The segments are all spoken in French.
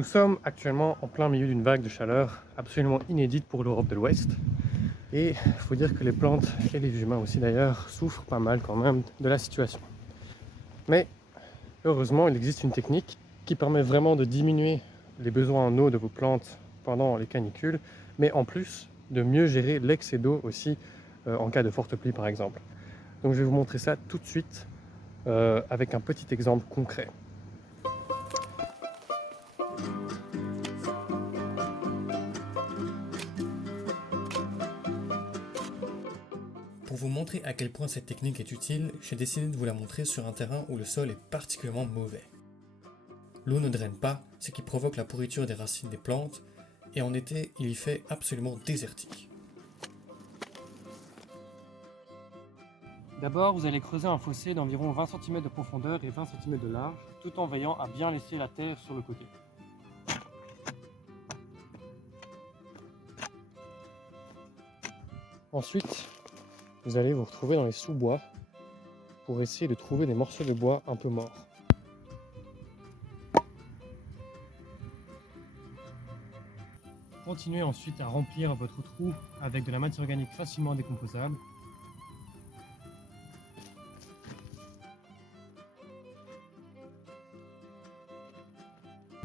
Nous sommes actuellement en plein milieu d'une vague de chaleur absolument inédite pour l'Europe de l'Ouest. Et il faut dire que les plantes, et les humains aussi d'ailleurs, souffrent pas mal quand même de la situation. Mais heureusement, il existe une technique qui permet vraiment de diminuer les besoins en eau de vos plantes pendant les canicules, mais en plus de mieux gérer l'excès d'eau aussi en cas de forte pluie par exemple. Donc je vais vous montrer ça tout de suite avec un petit exemple concret. Pour vous montrer à quel point cette technique est utile, j'ai décidé de vous la montrer sur un terrain où le sol est particulièrement mauvais. L'eau ne draine pas, ce qui provoque la pourriture des racines des plantes, et en été, il y fait absolument désertique. D'abord, vous allez creuser un fossé d'environ 20 cm de profondeur et 20 cm de large, tout en veillant à bien laisser la terre sur le côté. Ensuite, vous allez vous retrouver dans les sous-bois pour essayer de trouver des morceaux de bois un peu morts. Continuez ensuite à remplir votre trou avec de la matière organique facilement décomposable.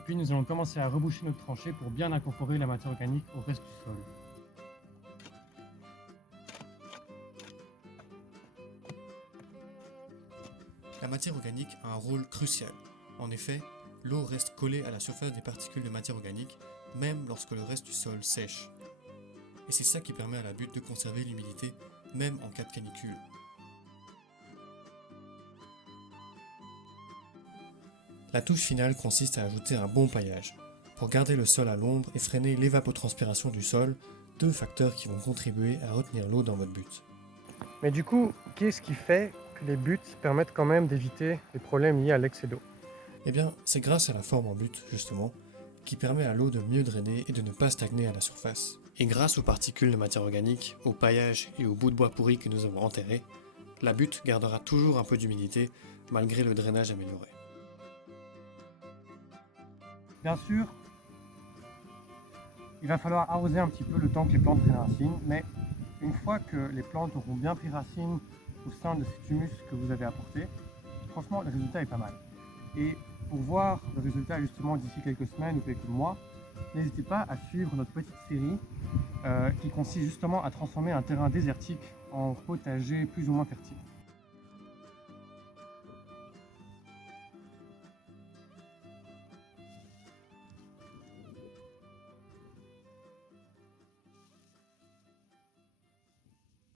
Puis nous allons commencer à reboucher notre tranchée pour bien incorporer la matière organique au reste du sol. La matière organique a un rôle crucial. En effet, l'eau reste collée à la surface des particules de matière organique, même lorsque le reste du sol sèche. Et c'est ça qui permet à la butte de conserver l'humidité, même en cas de canicule. La touche finale consiste à ajouter un bon paillage, pour garder le sol à l'ombre et freiner l'évapotranspiration du sol, deux facteurs qui vont contribuer à retenir l'eau dans votre butte. Mais du coup, qu'est-ce qui fait que les buttes permettent quand même d'éviter les problèmes liés à l'excès d'eau? Eh bien, c'est grâce à la forme en butte, justement, qui permet à l'eau de mieux drainer et de ne pas stagner à la surface. Et grâce aux particules de matière organique, au paillage et aux bouts de bois pourris que nous avons enterrés, la butte gardera toujours un peu d'humidité malgré le drainage amélioré. Bien sûr, il va falloir arroser un petit peu le temps que les plantes prennent racine, mais une fois que les plantes auront bien pris racine au sein de cet humus que vous avez apporté, franchement, le résultat est pas mal. Et pour voir le résultat justement d'ici quelques semaines ou quelques mois, n'hésitez pas à suivre notre petite série qui consiste justement à transformer un terrain désertique en potager plus ou moins fertile.